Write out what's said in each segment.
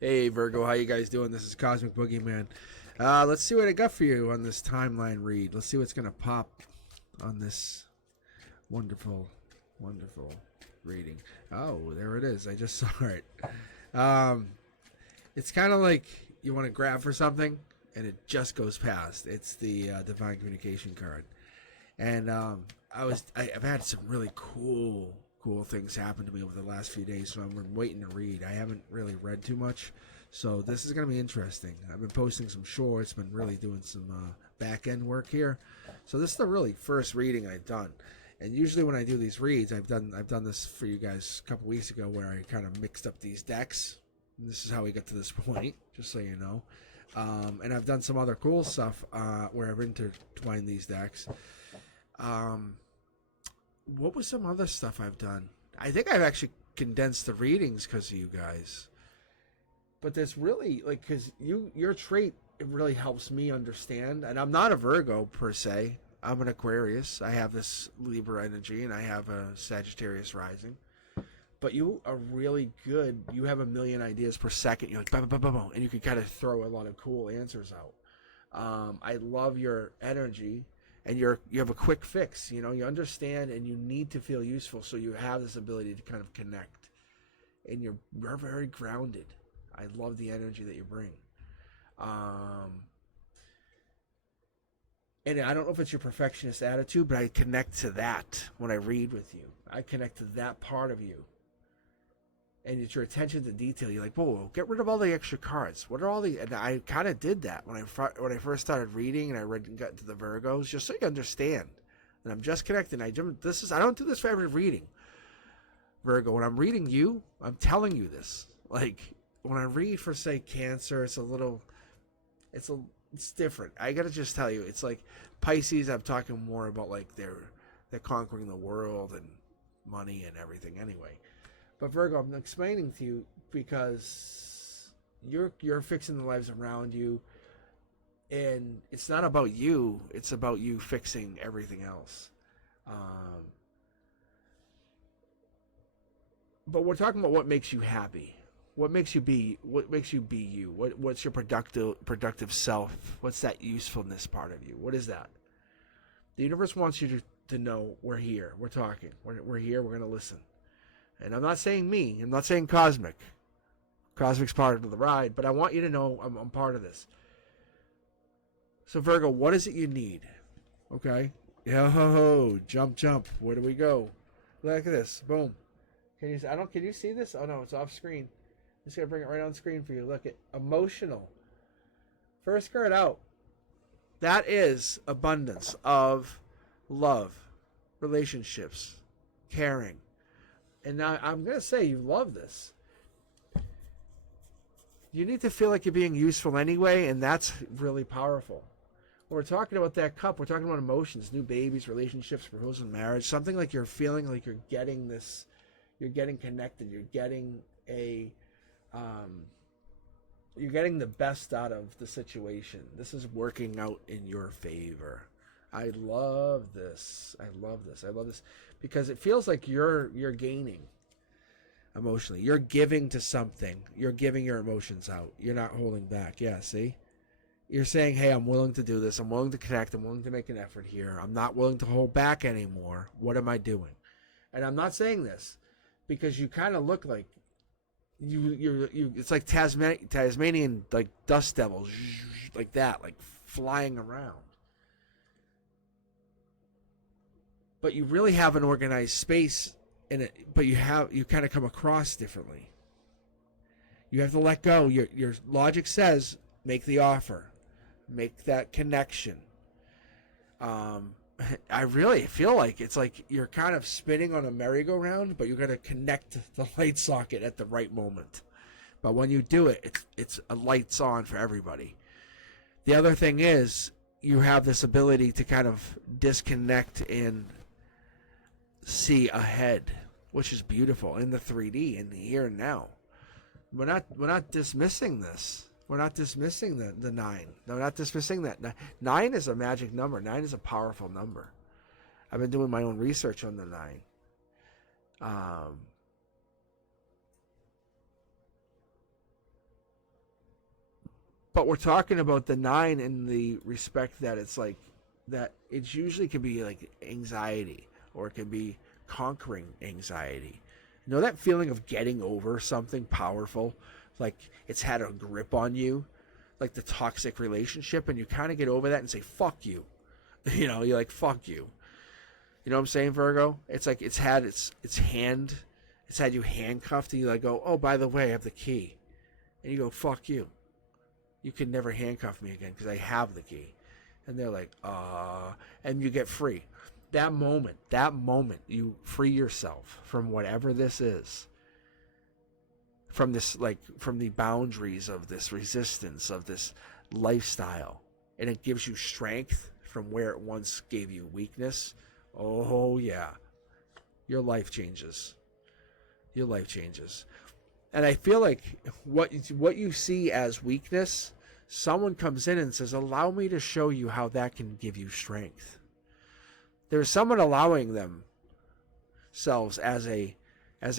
Hey Virgo, how you guys doing? This is Cosmic Boogeyman. Let's see what I got for you on this timeline read. Let's see what's gonna pop on this wonderful, wonderful reading. Oh, there it is. I just saw it. Um, it's kind of like you want to grab for something and it just goes past. It's the Divine Communication card, and I've had some really cool things happen to me over the last few days, so I'm waiting to read. I haven't really read too much, so this is gonna be interesting. I've been posting some shorts, been really doing some back end work here, so this is the really first reading I've done. And usually when I do these reads, I've done this for you guys a couple weeks ago, where I kind of mixed up these decks. And this is how we got to this point, just so you know. And I've done some other cool stuff where I've intertwined these decks. What was some other stuff I've done? I think I've actually condensed the readings because of you guys. But there's really, like, because your trait, it really helps me understand. And I'm not a Virgo per se. I'm an Aquarius. I have this Libra energy, and I have a Sagittarius rising. But you are really good. You have a million ideas per second. You're like, bah, bah, bah, bah, bah, and you can kind of throw a lot of cool answers out. I love your energy, and you have a quick fix. You know, you understand, and you need to feel useful, so you have this ability to kind of connect, and you're very grounded. I love the energy that you bring. Um, and I don't know if it's your perfectionist attitude, but I connect to that when I read with you. I connect to that part of you, and it's your attention to detail. You're like, whoa, get rid of all the extra cards. What are all the? And I kind of did that when I first started reading, and I read and got into the Virgos, just so you understand. And I'm just connecting. I don't do this for every reading, Virgo. When I'm reading you, I'm telling you this. Like when I read for, say, Cancer, it's different. I gotta just tell you, it's like Pisces. I'm talking more about like they're conquering the world and money and everything. Anyway, but Virgo, I'm explaining to you because you're fixing the lives around you, and it's not about you. It's about you fixing everything else. Um, but we're talking about what makes you happy. What makes you be you? What's your productive self? What's that usefulness part of you? What is that? The universe wants you to know we're here. We're talking. We're here. We're going to listen. And I'm not saying me. I'm not saying Cosmic. Cosmic's part of the ride, but I want you to know I'm part of this. So Virgo, what is it you need? Okay. Yo, jump. Where do we go? Look at this. Boom. Can you see this? Oh no, it's off screen. I'm just gonna bring it right on screen for you. Look at emotional. First card out. That is abundance of love, relationships, caring. And now I'm gonna say you love this. You need to feel like you're being useful anyway, and that's really powerful. When we're talking about that cup, we're talking about emotions, new babies, relationships, proposal, marriage, something like you're feeling like you're getting this, you're getting connected, um, you're getting the best out of the situation. This is working out in your favor. I love this. I love this because it feels like you're gaining emotionally. You're giving to something. You're giving your emotions out. You're not holding back. Yeah, see? You're saying, hey, I'm willing to do this. I'm willing to connect. I'm willing to make an effort here. I'm not willing to hold back anymore. What am I doing? And I'm not saying this because you kind of look like you it's like Tasmanian like dust devils, like that, like flying around. But you really have an organized space in it, but you kind of come across differently. You have to let go. Your logic says make the offer, make that connection. Um, I really feel like it's like you're kind of spinning on a merry-go-round, but you're going to connect the light socket at the right moment. But when you do it, it's a lights on for everybody. The other thing is you have this ability to kind of disconnect and see ahead, which is beautiful in the 3D in the here and now. We're not dismissing this. We're not dismissing the 9. No, we're not dismissing that. 9 is a magic number. 9 is a powerful number. I've been doing my own research on the 9. Um, But we're talking about the 9 in the respect that it's like that it usually can be like anxiety, or it can be conquering anxiety. You know that feeling of getting over something powerful, like it's had a grip on you, like the toxic relationship, and you kind of get over that and say, fuck you. You know, you're like, fuck you. You know what I'm saying, Virgo? It's like it's had it's had you handcuffed, and you like go, oh, by the way, I have the key. And you go, fuck you. You can never handcuff me again because I have the key. And they're like, and you get free. That moment, you free yourself from whatever this is. From this, like, from the boundaries of this resistance, of this lifestyle. And it gives you strength from where it once gave you weakness. Oh, yeah. Your life changes. Your life changes. And I feel like what you see as weakness, someone comes in and says, allow me to show you how that can give you strength. There's someone allowing themselves as a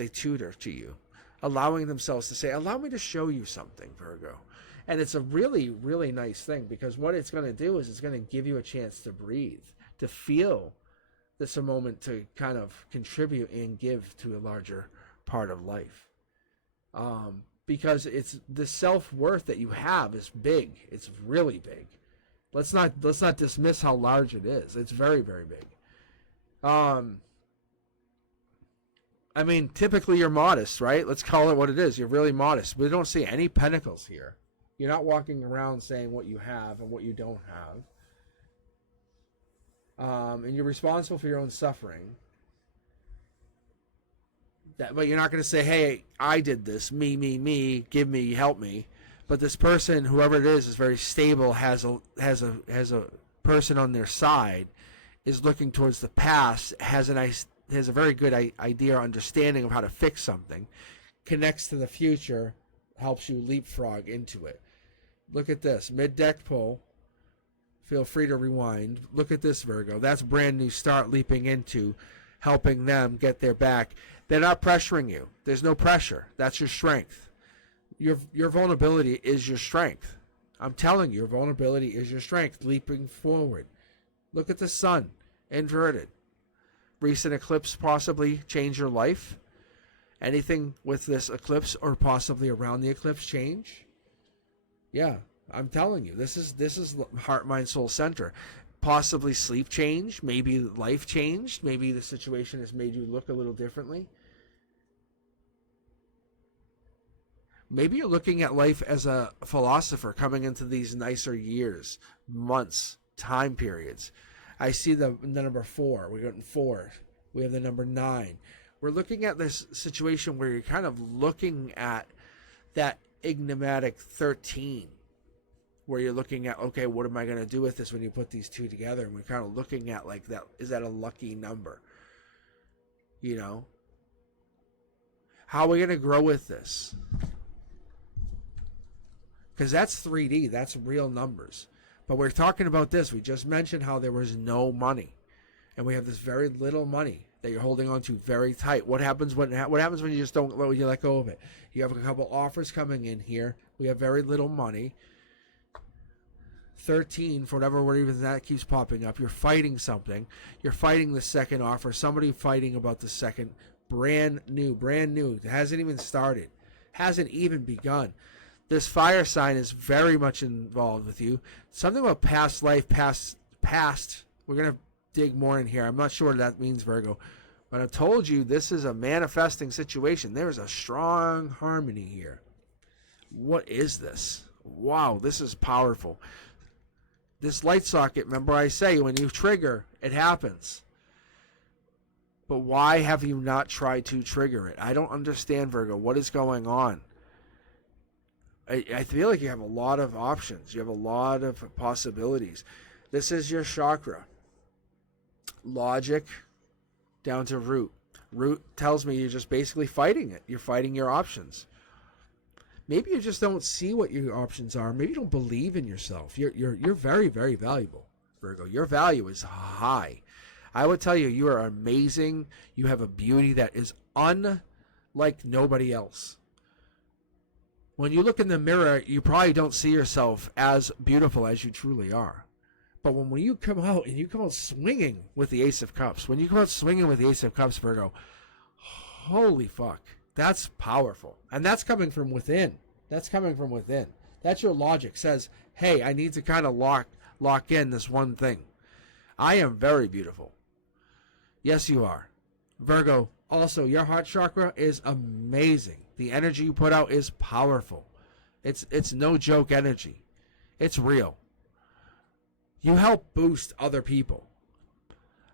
tutor to you, allowing themselves to say, allow me to show you something, Virgo. And it's a really, really nice thing, because what it's going to do is it's going to give you a chance to breathe, to feel this a moment to kind of contribute and give to a larger part of life. Because it's the self-worth that you have is big. It's really big. Let's not dismiss how large it is. It's very, very big. I mean, typically you're modest, right? Let's call it what it is. You're really modest. We don't see any pentacles here. You're not walking around saying what you have and what you don't have. And you're responsible for your own suffering. But you're not going to say, hey, I did this, me, give me, help me. But this person, whoever it is very stable, has a person on their side, is looking towards the past, has a very good idea or understanding of how to fix something, connects to the future, helps you leapfrog into it. Look at this, mid-deck pull. Feel free to rewind. Look at this, Virgo. That's brand new start, leaping into, helping them get their back. They're not pressuring you. There's no pressure. That's your strength. Your vulnerability is your strength. I'm telling you, your vulnerability is your strength. Leaping forward. Look at the sun, inverted. Recent eclipse possibly change your life. Anything with this eclipse or possibly around the eclipse change? Yeah, I'm telling you, this is heart, mind, soul center. Possibly sleep change, maybe life changed, maybe the situation has made you look a little differently. Maybe you're looking at life as a philosopher coming into these nicer years, months, time periods. I see the number 4. We got 4. We have the number 9. We're looking at this situation where you're kind of looking at that enigmatic 13, where you're looking at, okay, what am I going to do with this when you put these two together? And we're kind of looking at like that. Is that a lucky number? You know, how are we going to grow with this? Because that's 3D, that's real numbers. But we're talking about this. We just mentioned how there was no money, and we have this very little money that you're holding on to very tight. What happens when you just don't let go of it? You have a couple offers coming in here. We have very little money. 13, for whatever reason that keeps popping up. You're fighting something. You're fighting the second offer. Somebody fighting about the second. Brand new. It hasn't even started. Hasn't even begun. This fire sign is very much involved with you. Something about past life, past. We're going to dig more in here. I'm not sure what that means, Virgo. But I told you this is a manifesting situation. There is a strong harmony here. What is this? Wow, this is powerful. This light socket, remember I say, when you trigger, it happens. But why have you not tried to trigger it? I don't understand, Virgo. What is going on? I feel like you have a lot of options. You have a lot of possibilities. This is your chakra. Logic down to root. Root tells me you're just basically fighting it. You're fighting your options. Maybe you just don't see what your options are. Maybe you don't believe in yourself. You're very, very valuable, Virgo. Your value is high. I would tell you, you are amazing. You have a beauty that is unlike nobody else. When you look in the mirror, you probably don't see yourself as beautiful as you truly are. But when you come out and you come out swinging with the Ace of Cups, when you come out swinging with the Ace of Cups, Virgo, holy fuck, that's powerful. And that's coming from within. That's coming from within. That's your logic. Says, hey, I need to kind of lock in this one thing. I am very beautiful. Yes, you are. Virgo, also, your heart chakra is amazing. The energy you put out is powerful. It's no joke energy. It's real. You help boost other people.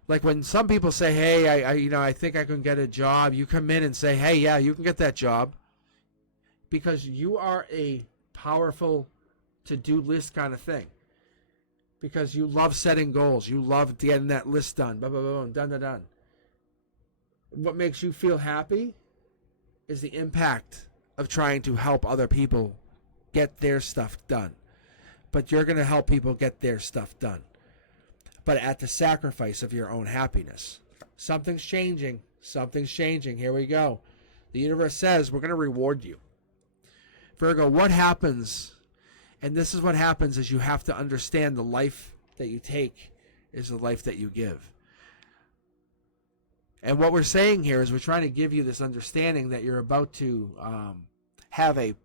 Like when some people say, hey, I think I can get a job, you come in and say, hey, yeah, you can get that job. Because you are a powerful to-do list kind of thing. Because you love setting goals. You love getting that list done. Blah, blah, blah, blah, done, done, done. What makes you feel happy is the impact of trying to help other people get their stuff done. But you're going to help people get their stuff done. But at the sacrifice of your own happiness. Something's changing. Something's changing. Here we go. The universe says we're going to reward you. Virgo, what happens, and this is what happens, is you have to understand the life that you take is the life that you give. And what we're saying here is we're trying to give you this understanding that you're about to have a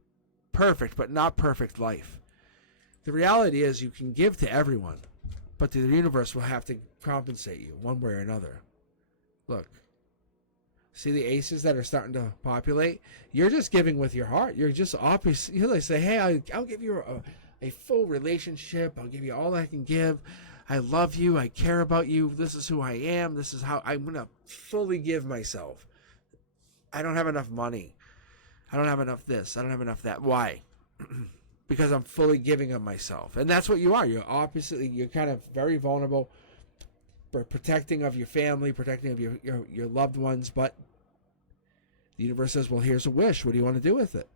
perfect but not perfect life. The reality is you can give to everyone, but the universe will have to compensate you one way or another. Look. See the aces that are starting to populate? You're just giving with your heart. You're just obviously, you know, say, hey, I'll give you a full relationship. I'll give you all I can give. I love you. I care about you. This is who I am. This is how I'm going to fully give myself. I don't have enough money. I don't have enough this. I don't have enough that. Why? Because I'm fully giving of myself. And that's what you are. You're obviously, you're kind of very vulnerable, protecting of your family, protecting of your loved ones. But the universe says, well, here's a wish. What do you want to do with it?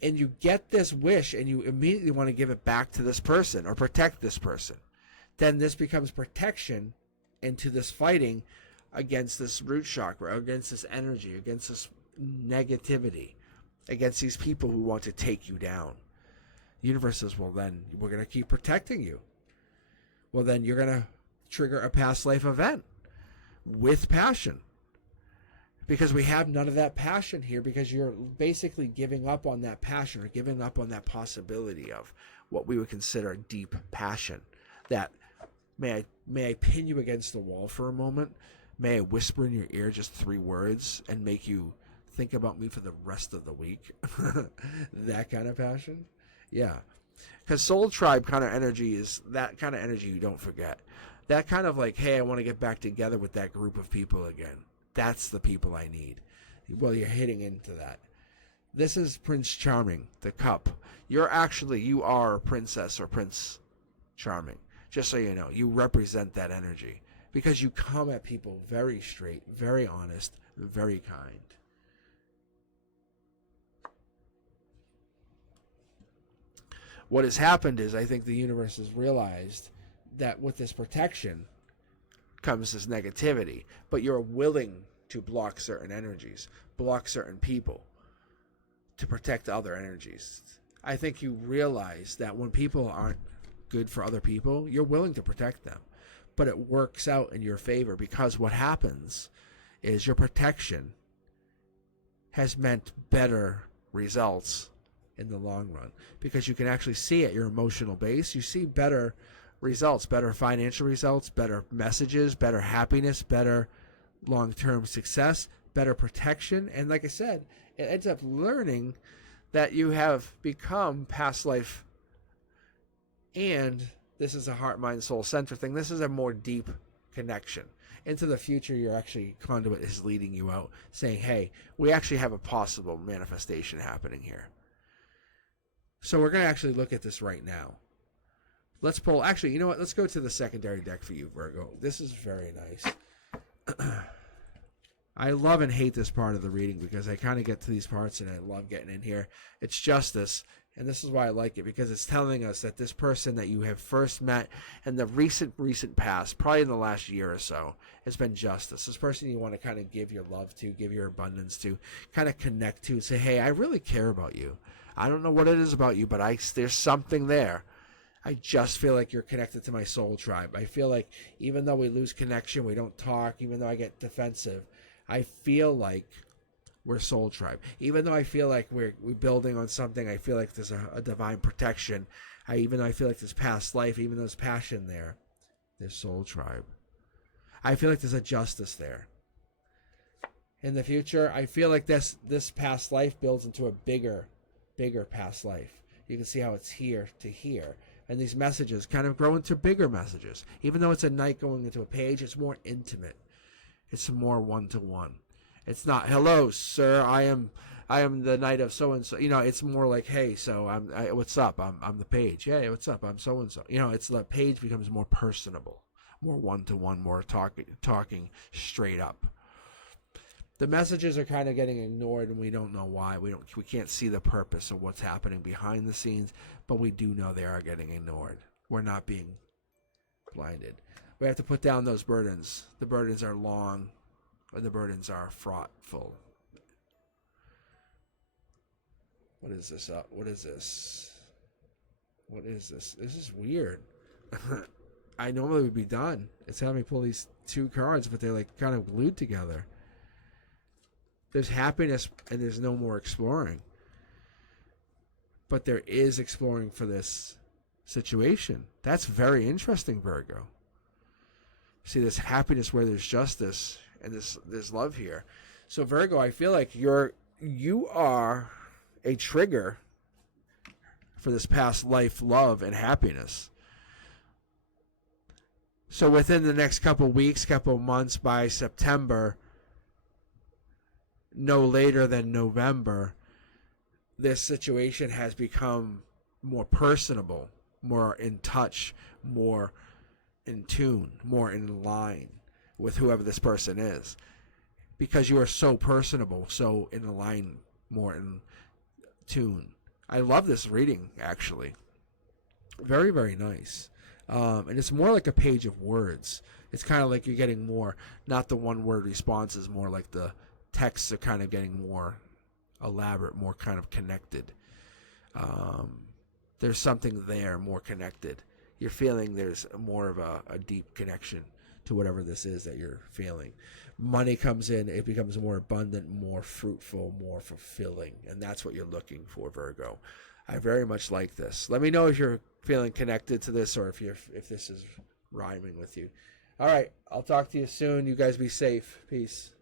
And you get this wish and you immediately want to give it back to this person or protect this person. Then this becomes protection into this fighting against this root chakra, against this energy, against this negativity, against these people who want to take you down. The universe says, well, then we're going to keep protecting you. Well, then you're going to trigger a past life event with passion. Because we have none of that passion here, because you're basically giving up on that passion or giving up on that possibility of what we would consider deep passion. That, may I pin you against the wall for a moment? May I whisper in your ear just 3 words and make you think about me for the rest of the week? That kind of passion? Yeah. Because soul tribe kind of energy is that kind of energy you don't forget. That kind of like, hey, I want to get back together with that group of people again. That's the people I need. Well, you're hitting into that. This is Prince Charming, the cup. You are Princess or Prince Charming. Just so you know, you represent that energy. Because you come at people very straight, very honest, very kind. What has happened is I think the universe has realized that with this protection comes this negativity, but you're willing to block certain energies, block certain people to protect other energies. I think you realize that when people aren't good for other people, you're willing to protect them, but it works out in your favor, because what happens is your protection has meant better results in the long run, because you can actually see at your emotional base, you see better results, better financial results, better messages, better happiness, better long-term success, better protection. And like I said, it ends up learning that you have become past life, and this is a heart, mind, soul center thing. This is a more deep connection into the future. You're actually, conduit is leading you out, saying, hey, we actually have a possible manifestation happening here. So we're going to actually look at this right now. Let's pull, actually, you know what? Let's go to the secondary deck for you, Virgo. This is very nice. I love and hate this part of the reading, because I kind of get to these parts and I love getting in here. It's justice, and this is why I like it, because it's telling us that this person that you have first met in the recent past, probably in the last year or so, has been justice. This person you want to kind of give your love to, give your abundance to, kind of connect to, say, hey, I really care about you. I don't know what it is about you, but there's something there. I just feel like you're connected to my soul tribe. I feel like even though we lose connection, we don't talk, even though I get defensive, I feel like we're soul tribe. Even though I feel like we're building on something, I feel like there's a divine protection. Even though I feel like there's past life, even though there's passion there, there's soul tribe. I feel like there's a justice there. In the future, I feel like this past life builds into a bigger past life. You can see how it's here to here. And these messages kind of grow into bigger messages. Even though it's a knight going into a page, it's more intimate. It's more one-to-one. It's not, hello, sir, I am the knight of so-and-so. You know, it's more like, hey, so what's up? I'm the page. Hey, what's up? I'm so-and-so. You know, it's the page becomes more personable, more one-to-one, more talking straight up. The messages are kind of getting ignored, and we don't know why. We can't see the purpose of what's happening behind the scenes, but we do know they are getting ignored. We're not being blinded. We have to put down those burdens. The burdens are long, and the burdens are fraughtful. What is this? What is this? What is this? This is weird. I normally would be done. It's having me pull these two cards, but they're like kind of glued together. There's happiness and there's no more exploring. But there is exploring for this situation. That's very interesting, Virgo. See, this happiness where there's justice and there's love here. So Virgo, I feel like you are a trigger for this past life love and happiness. So within the next couple weeks, couple months, by September, no later than November, this situation has become more personable, more in touch, more in tune, more in line with whoever this person is. Because you are so personable, so in line, more in tune. I love this reading, actually. Very, very nice. And it's more like a page of words. It's kind of like you're getting more, not the one-word responses, more like the texts are kind of getting more elaborate, more kind of connected. There's something there, more connected. You're feeling there's more of a deep connection to whatever this is that you're feeling. Money comes in, it becomes more abundant, more fruitful, more fulfilling, and that's what you're looking for, Virgo. I very much like this. Let me know if you're feeling connected to this or if this is rhyming with you. All right, I'll talk to you soon. You guys be safe. Peace.